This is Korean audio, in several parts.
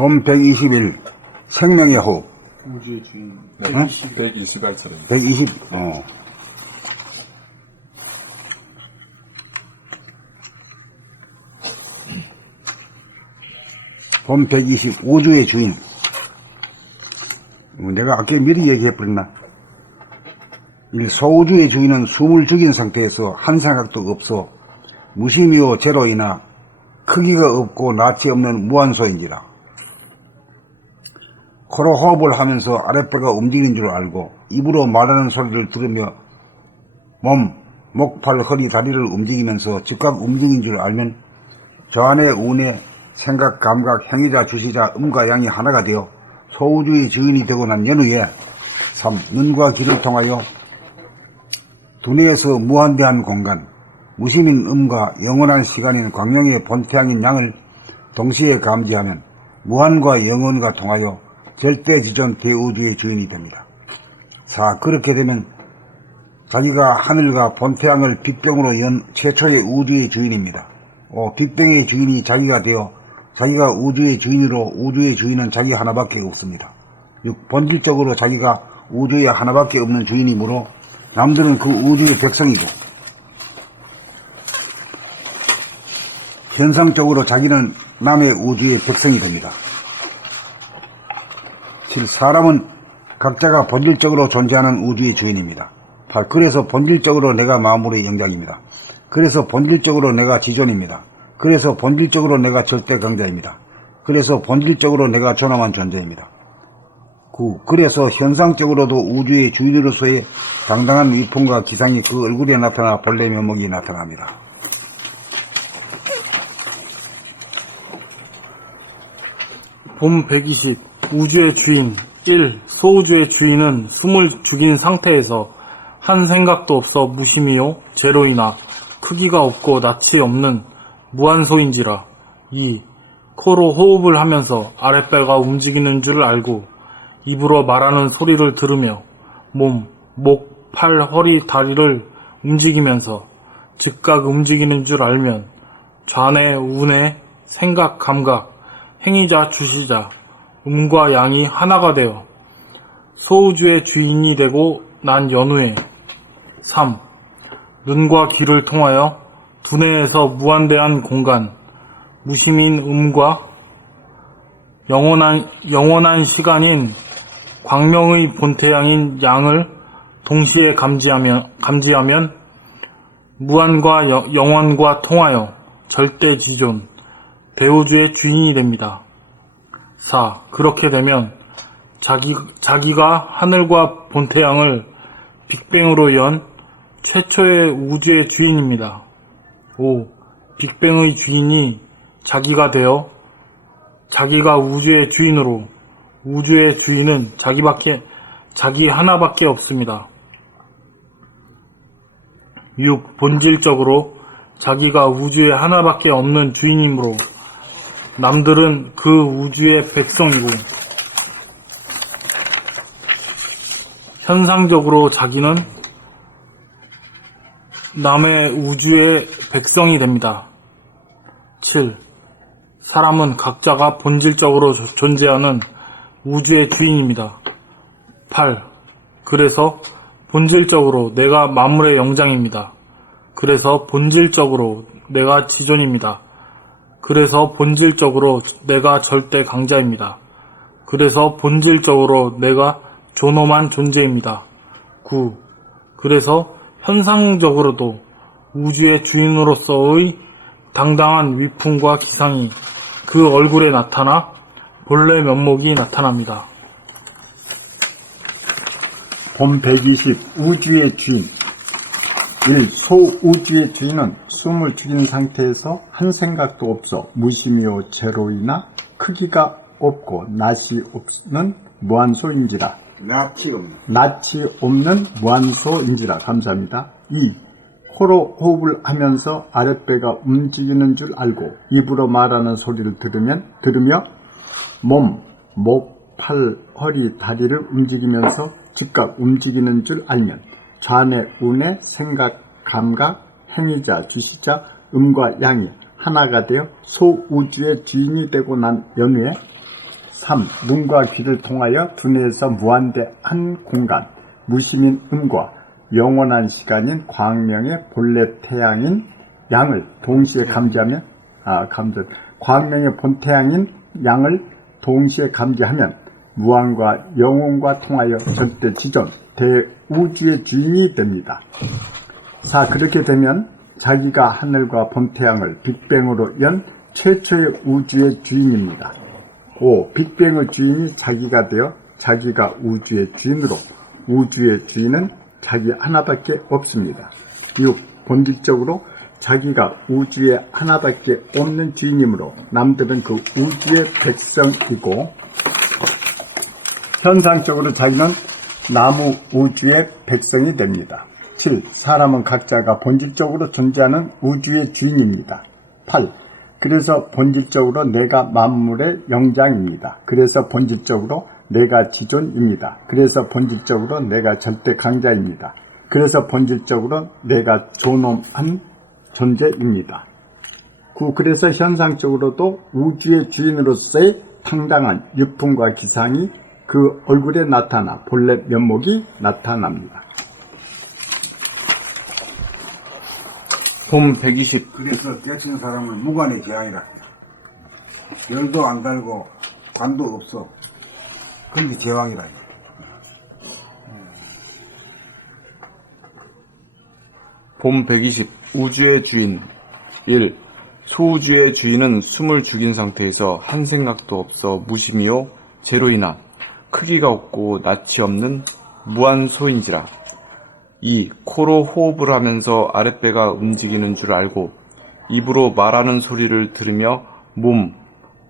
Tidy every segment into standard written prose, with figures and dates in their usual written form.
돈 121 생명의 호흡. 우주의 주인. 네, 120할 차례. 120 돈 120 우주의 주인. 내가 아까 미리 얘기해버렸나? 소우주의 주인은 숨을 죽인 상태에서 한 생각도 없어 무심이요 제로이나 크기가 없고 낯이 없는 무한소인지라. 코로 호흡을 하면서 아랫배가 움직이는 줄 알고 입으로 말하는 소리를 들으며 몸, 목, 팔, 허리, 다리를 움직이면서 즉각 움직인 줄 알면 저 안에 운에 생각, 감각, 행위자, 주시자, 음과 양이 하나가 되어 소우주의 주인이 되고 난 연후에 3. 눈과 귀를 통하여 두뇌에서 무한대한 공간, 무심인 음과 영원한 시간인 광명의 본태양인 양을 동시에 감지하면 무한과 영원과 통하여 절대지존 대우주의 주인이 됩니다. 4. 그렇게 되면 자기가 하늘과 본태양을 빅뱅으로 연 최초의 우주의 주인입니다. 5. 빅뱅의 주인이 자기가 되어 자기가 우주의 주인으로 우주의 주인은 자기 하나밖에 없습니다. 6. 본질적으로 자기가 우주에 하나밖에 없는 주인이므로 남들은 그 우주의 백성이고 현상적으로 자기는 남의 우주의 백성이 됩니다. 7. 사람은 각자가 본질적으로 존재하는 우주의 주인입니다. 8. 그래서 본질적으로 내가 만물의 영장입니다. 그래서 본질적으로 내가 지존입니다. 그래서 본질적으로 내가 절대 강자입니다. 그래서 본질적으로 내가 존엄한 존재입니다. 9. 그래서 현상적으로도 우주의 주인으로서의 당당한 위풍과 기상이 그 얼굴에 나타나 본래 면목이 나타납니다. 본 120 우주의 주인. 1. 소우주의 주인은 숨을 죽인 상태에서 한 생각도 없어 무심이요 제로이나 크기가 없고 낯이 없는 무한소인지라. 2. 코로 호흡을 하면서 아랫배가 움직이는 줄 알고 입으로 말하는 소리를 들으며 몸, 목, 팔, 허리, 다리를 움직이면서 즉각 움직이는 줄 알면 좌뇌, 우뇌, 생각, 감각, 행위자, 주시자, 음과 양이 하나가 되어 소우주의 주인이 되고 난 연후에 3. 눈과 귀를 통하여 두뇌에서 무한대한 공간, 무심인 음과 영원한 시간인 광명의 본태양인 양을 동시에 감지하면 무한과 영원과 통하여 절대지존, 대우주의 주인이 됩니다. 4. 그렇게 되면 자기가 하늘과 본태양을 빅뱅으로 연 최초의 우주의 주인입니다. 5. 빅뱅의 주인이 자기가 되어 자기가 우주의 주인으로 우주의 주인은 자기 하나밖에 없습니다. 6. 본질적으로 자기가 우주에 하나밖에 없는 주인이므로 남들은 그 우주의 백성이고 현상적으로 자기는 남의 우주의 백성이 됩니다. 7. 사람은 각자가 본질적으로 존재하는 우주의 주인입니다. 8. 그래서 본질적으로 내가 만물의 영장입니다. 그래서 본질적으로 내가 지존입니다. 그래서 본질적으로 내가 절대 강자입니다. 그래서 본질적으로 내가 존엄한 존재입니다. 9. 그래서 현상적으로도 우주의 주인으로서의 당당한 위풍과 기상이 그 얼굴에 나타나 본래 면목이 나타납니다. 본 120 우주의 주인. 1. 소우주의 주인은 숨을 죽인 상태에서 한 생각도 없어 무심이요 제로이나 크기가 없고 낯이 없는 무한소인지라. 낯이 없는 무한소인지라. 감사합니다. 2. 코로 호흡을 하면서 아랫배가 움직이는 줄 알고 입으로 말하는 소리를 들으며 몸, 목, 팔, 허리, 다리를 움직이면서 즉각 움직이는 줄 알면 좌뇌, 우뇌, 생각, 감각, 행위자, 주시자, 음과 양이 하나가 되어 소우주의 주인이 되고 난 연후에 3. 눈과 귀를 통하여 두뇌에서 무한대한 공간, 무심인 음과 영원한 시간인 광명의 본래 태양인 양을 동시에 감지하면 광명의 본태양인 양을 동시에 감지하면 무한과 영혼과 통하여 절대 지존 대우주의 주인이 됩니다. 4. 그렇게 되면 자기가 하늘과 본태양을 빅뱅으로 연 최초의 우주의 주인입니다. 5. 빅뱅의 주인이 자기가 되어 자기가 우주의 주인으로 우주의 주인은 자기 하나밖에 없습니다. 6. 본질적으로 자기가 우주에 하나밖에 없는 주인이므로 남들은 그 우주의 백성이고 현상적으로 자기는 나무 우주의 백성이 됩니다. 7. 사람은 각자가 본질적으로 존재하는 우주의 주인입니다. 8. 그래서 본질적으로 내가 만물의 영장입니다. 그래서 본질적으로 내가 지존입니다. 그래서 본질적으로 내가 절대 강자입니다. 그래서 본질적으로 내가 존엄한 존재입니다. 9. 그래서 현상적으로도 우주의 주인으로서의 당당한 유품과 기상이 그 얼굴에 나타나 본래 면목이 나타납니다. 봄 120. 그래서 깨친 사람은 무관의 재앙이라. 별도 안 달고 관도 없어. 그게 제왕이라. 봄 120. 우주의 주인. 1. 소우주의 주인은 숨을 죽인 상태에서 한 생각도 없어 무심이요 제로이나 크기가 없고 낯이 없는 무한소인지라. 2. 코로 호흡을 하면서 아랫배가 움직이는 줄 알고 입으로 말하는 소리를 들으며 몸,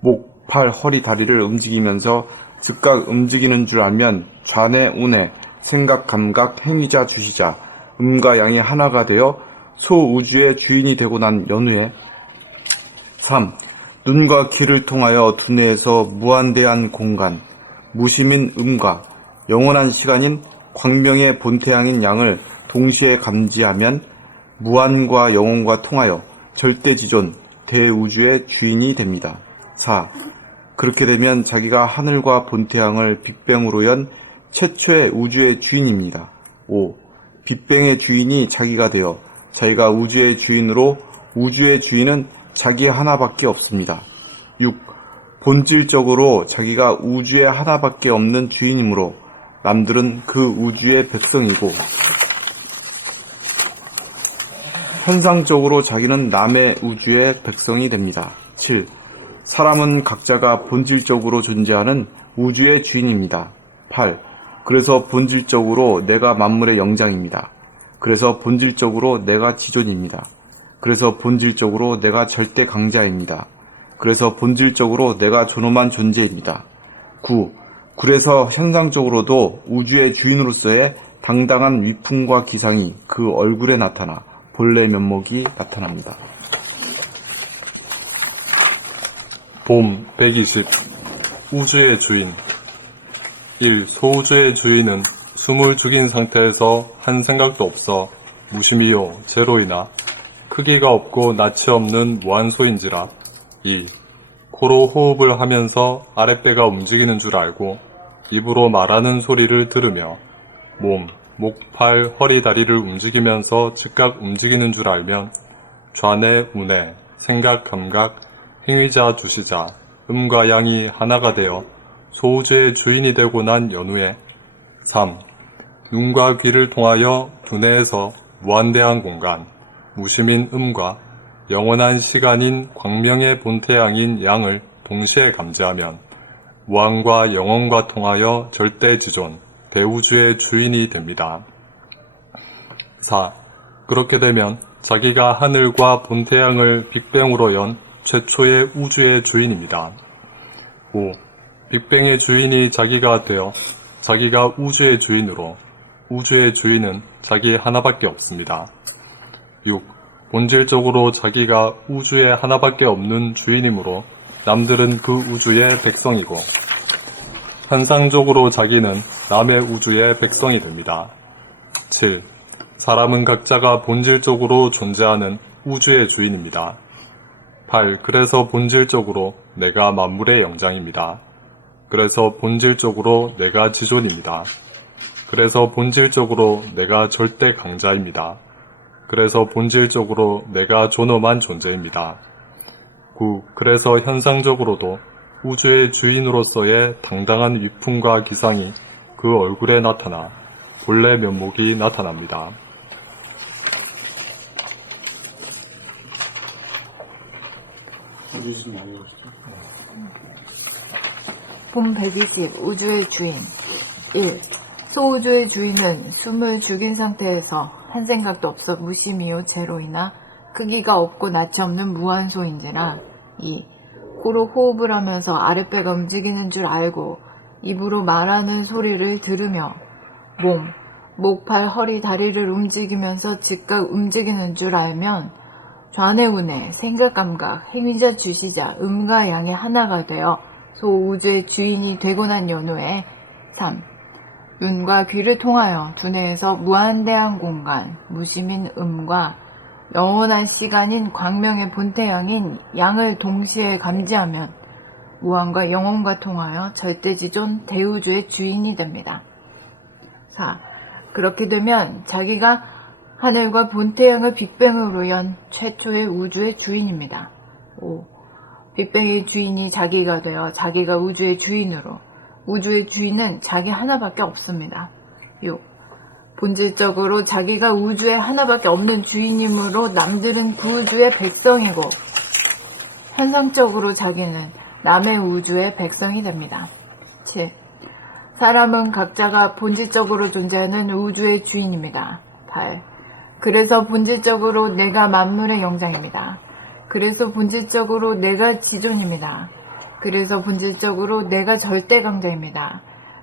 목, 팔, 허리, 다리를 움직이면서 즉각 움직이는 줄 알면 좌뇌, 우뇌, 생각, 감각, 행위자, 주시자, 음과 양이 하나가 되어 소우주의 주인이 되고 난 연후에 3. 눈과 귀를 통하여 두뇌에서 무한대한 공간, 무심인 음과 영원한 시간인 광명의 본태양인 양을 동시에 감지하면 무한과 영혼과 통하여 절대지존 대우주의 주인이 됩니다. 4. 그렇게 되면 자기가 하늘과 본태양을 빅뱅으로 연 최초의 우주의 주인입니다. 5. 빅뱅의 주인이 자기가 되어 자기가 우주의 주인으로 우주의 주인은 자기 하나밖에 없습니다. 6. 본질적으로 자기가 우주에 하나밖에 없는 주인이므로 남들은 그 우주의 백성이고 현상적으로 자기는 남의 우주의 백성이 됩니다. 7. 사람은 각자가 본질적으로 존재하는 우주의 주인입니다. 8. 그래서 본질적으로 내가 만물의 영장입니다. 그래서 본질적으로 내가 지존입니다. 그래서 본질적으로 내가 절대 강자입니다. 그래서 본질적으로 내가 존엄한 존재입니다. 9. 그래서 현상적으로도 우주의 주인으로서의 당당한 위풍과 기상이 그 얼굴에 나타나 본래 면목이 나타납니다. 봄 120. 우주의 주인. 1. 소우주의 주인은 숨을 죽인 상태에서 한 생각도 없어 무심이요 제로이나 크기가 없고 낯이 없는 무한소인지라. 2. 코로 호흡을 하면서 아랫배가 움직이는 줄 알고 입으로 말하는 소리를 들으며 몸, 목, 팔, 허리, 다리를 움직이면서 즉각 움직이는 줄 알면 좌뇌, 우뇌, 생각, 감각, 행위자, 주시자, 음과 양이 하나가 되어 소우주의 주인이 되고 난 연후에 3. 눈과 귀를 통하여 두뇌에서 무한대한 공간, 무심인 음과 영원한 시간인 광명의 본태양인 양을 동시에 감지하면 무한과 영원과 통하여 절대지존, 대우주의 주인이 됩니다. 4. 그렇게 되면 자기가 하늘과 본태양을 빅뱅으로 연 최초의 우주의 주인입니다. 5. 빅뱅의 주인이 자기가 되어 자기가 우주의 주인으로 우주의 주인은 자기 하나밖에 없습니다. 6. 본질적으로 자기가 우주에 하나밖에 없는 주인이므로 남들은 그 우주의 백성이고 현상적으로 자기는 남의 우주의 백성이 됩니다. 7. 사람은 각자가 본질적으로 존재하는 우주의 주인입니다. 8. 그래서 본질적으로 내가 만물의 영장입니다. 그래서 본질적으로 내가 지존입니다. 그래서 본질적으로 내가 절대 강자입니다. 그래서 본질적으로 내가 존엄한 존재입니다. 9. 그래서 현상적으로도 우주의 주인으로서의 당당한 위풍과 기상이 그 얼굴에 나타나 본래 면목이 나타납니다. 본 120 우주의 주인 1. 소우주의 주인은 숨을 죽인 상태에서 한 생각도 없어 무심이요 제로이나 크기가 없고 낯이 없는 무한소인지라 2. 코로 호흡을 하면서 아랫배가 움직이는 줄 알고 입으로 말하는 소리를 들으며 몸, 목, 발, 허리, 다리를 움직이면서 즉각 움직이는 줄 알면 좌뇌우뇌, 생각감각, 행위자, 주시자, 음과 양의 하나가 되어 소우주의 주인이 되고 난 연후에 3. 눈과 귀를 통하여 두뇌에서 무한대한 공간, 무심인 음과 영원한 시간인 광명의 본태양인 양을 동시에 감지하면 무한과 영혼과 통하여 절대지존 대우주의 주인이 됩니다. 4. 그렇게 되면 자기가 하늘과 본태양을 빅뱅으로 연 최초의 우주의 주인입니다. 5. 빅뱅의 주인이 자기가 되어 자기가 우주의 주인으로 우주의 주인은 자기 하나밖에 없습니다. 6. 본질적으로 자기가 우주에 하나밖에 없는 주인이므로 남들은 그 우주의 백성이고 현상적으로 자기는 남의 우주의 백성이 됩니다. 7. 사람은 각자가 본질적으로 존재하는 우주의 주인입니다. 8. 그래서 본질적으로 내가 만물의 영장입니다. 그래서 본질적으로 내가 지존입니다. 그래서 본질적으로 내가 절대 강자입니다.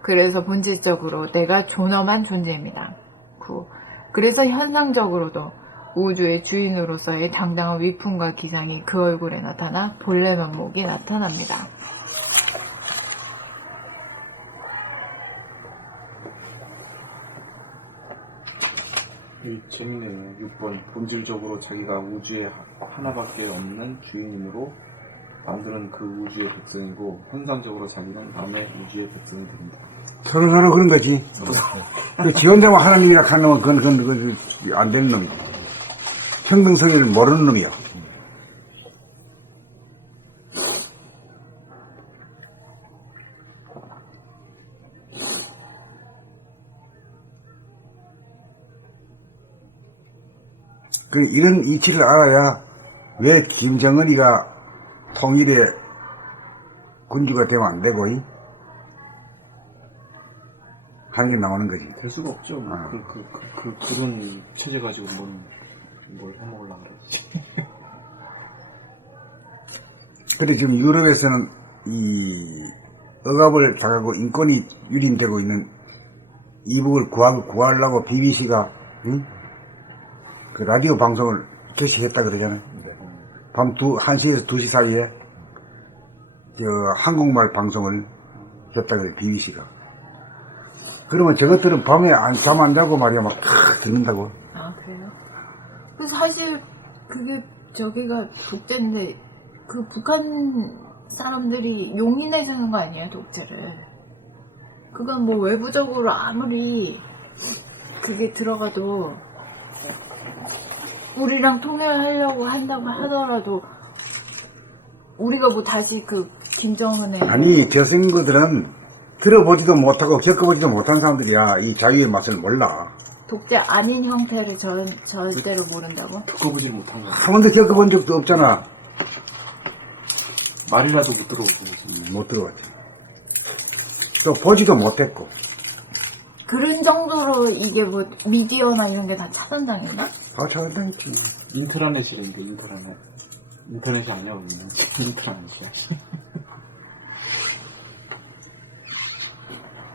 그래서 본질적으로 내가 존엄한 존재입니다. 9. 그래서 현상적으로도 우주의 주인으로서의 당당한 위풍과 기상이 그 얼굴에 나타나 본래 면목이 나타납니다. 재밌네요. 6번. 본질적으로 자기가 우주에 하나밖에 없는 주인이므로 남들은 그 우주의 백성이고 현상적으로 자기는 남의 우주의 백성이 됩니다. 서로 그런 거지. 그 지원자고 하나님이라 하는 놈은 그건 안 되는 놈이야. 평등성의를 모르는 놈이야. 이런 이치를 알아야 왜 김정은이가 통일의 군주가 되면 안 되고 하는 게 나오는 거지. 될 수가 없죠. 그런 체제 가지고 뭘 해먹으려고 그러지. 근데 지금 유럽에서는 이 억압을 당하고 인권이 유린되고 있는 이북을 구하려고 BBC가 그 라디오 방송을 개시했다 그러잖아요. 밤 1시에서 2시 사이에 한국말 방송을 했다 그래요. BBC가. 그러면 저것들은 밤에 잠 안 자고 말이야 막 듣는다고. 아, 그래요? 그래서 사실 그게 저기가 독재인데 그 북한 사람들이 용인해 주는 거 아니에요, 독재를. 그건 뭐 외부적으로 아무리 그게 들어가도 우리랑 통일하려고 한다고 하더라도 우리가 뭐 다시 그 김정은의 아니 저 친구들은 들어보지도 못하고 겪어보지도 못한 사람들이야. 이 자유의 맛을 몰라. 독재 아닌 형태를 절대로 모른다고? 겪어보질 못한 거야. 한 번도 겪어본 적도 없잖아. 말이라도 못 들어보지. 못 들어봤지. 또 보지도 못했고. 그런 정도로 이게 뭐 미디어나 이런 게 다 차단당했나? 차단당했지. 인터넷이란데 인터넷이 아니야 우리는. 인터넷이야.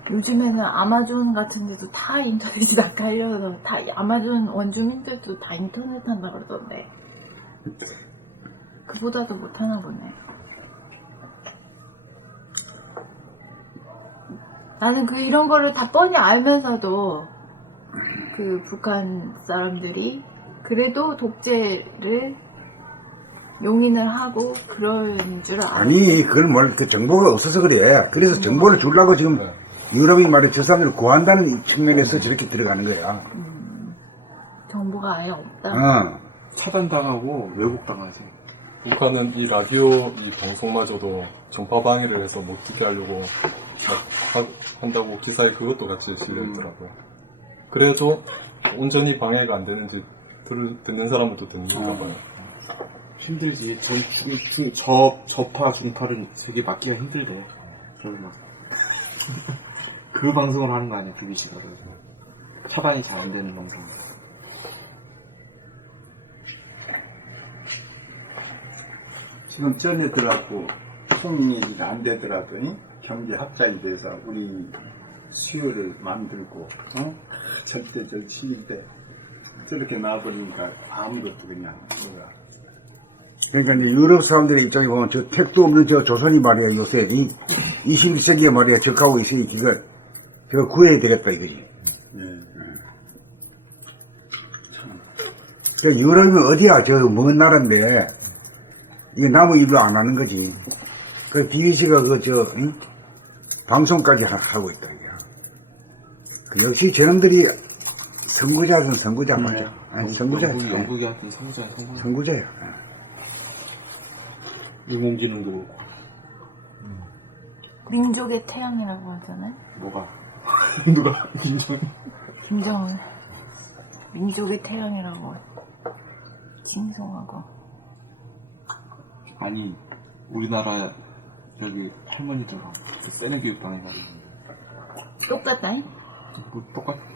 요즘에는 아마존 같은 데도 다 인터넷이 다 깔려서 다 아마존 원주민들도 다 인터넷 한다 그러던데 그보다도 못하나 보네. 나는 이런 거를 다 뻔히 알면서도 그 북한 사람들이 그래도 독재를 용인을 하고 그런 줄 알아요. 아니, 그걸 그 정보가 없어서 그래. 그래서 정보를 주려고 지금 유럽이 말해 저 사람들을 구한다는 측면에서 저렇게 들어가는 거야. 정보가 아예 없다. 차단당하고 왜곡당하지. 북한은 이 라디오 이 방송마저도 전파 방해를 해서 못 듣게 하려고 막 한다고 기사에 그것도 같이 실려있더라고요. 그래도 온전히 방해가 안 되는지 듣는 사람은 듣는가 봐요. 힘들지. 저파, 중파를 되게 막기가 힘들대. 그래서 막. 그 방송을 하는 거 아니야, BBC가. 차단이 잘 안 되는 방송. 지금 전에들하고 통일이 안 되더라도 경제 합작이 돼서 우리 수요를 만들고 절대적 시기인데 저렇게 놔버리니까 아무것도 그냥 뭐야. 그러니까 이제 유럽 사람들의 입장에 보면 저 택도 없는 저 조선이 말이야 요새 이 21세기에 말이야 적하고 있으니 그거 구해야 되겠다 이거지. 그 유럽이면 어디야 저 먼 나라인데 이게 나무 일도 안 하는 거지. 그 BBC가 방송까지 하고 있다 이게. 그 역시 저놈들이 선구자든 선구자 맞아. 아니 선구자야. 영국이 하여튼 선구자야. 누공기능도 그렇고. 민족의 태양이라고 하잖아요. 뭐가? 누가? 김정은 민족의 태양이라고 칭송하고. 아니, 우리나라 저기 할머니들 세뇌 교육 당해가지고 똑같다잉?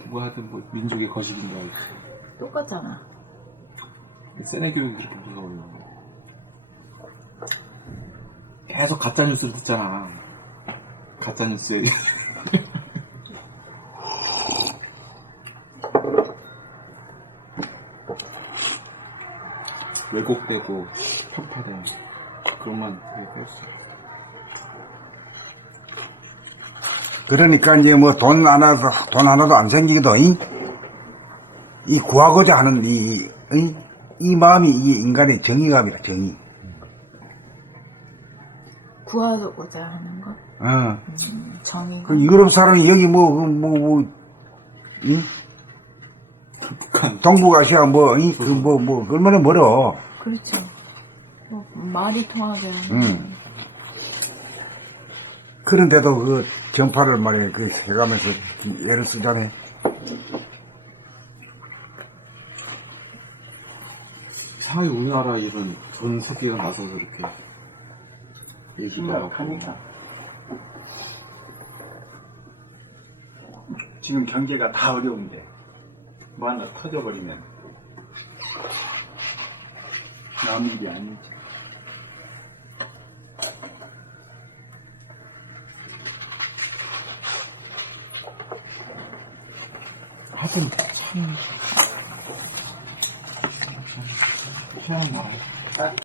뭐 하여튼 뭐 민족의 거식인가 똑같잖아. 세뇌 교육이 그렇게 무서워요. 계속 가짜 뉴스를 듣잖아. 가짜 뉴스에 왜곡되고 편파된 그것만 얘기했어. 그러니까 이제 뭐 돈 하나도 안 생기기도 이 구하고자 하는 이 마음이 이 인간의 정의감이라 정의. 구하고자 하는 거? 정의가? 그 유럽 사람이 여기 동북아시아 얼마나 멀어. 그렇죠. 뭐 말이 통하게 하는. 그런데도 그 전파를 말해 해가면서 애를 쓰잖아요. 이상하게 우리나라 일은 전 세계가 나서서 이렇게 얘기도 하고 심각하니까. 지금 경제가 다 어려운데 뭐 하나 터져버리면 남 일이 아니지. 하여튼 참 희한한 나라야.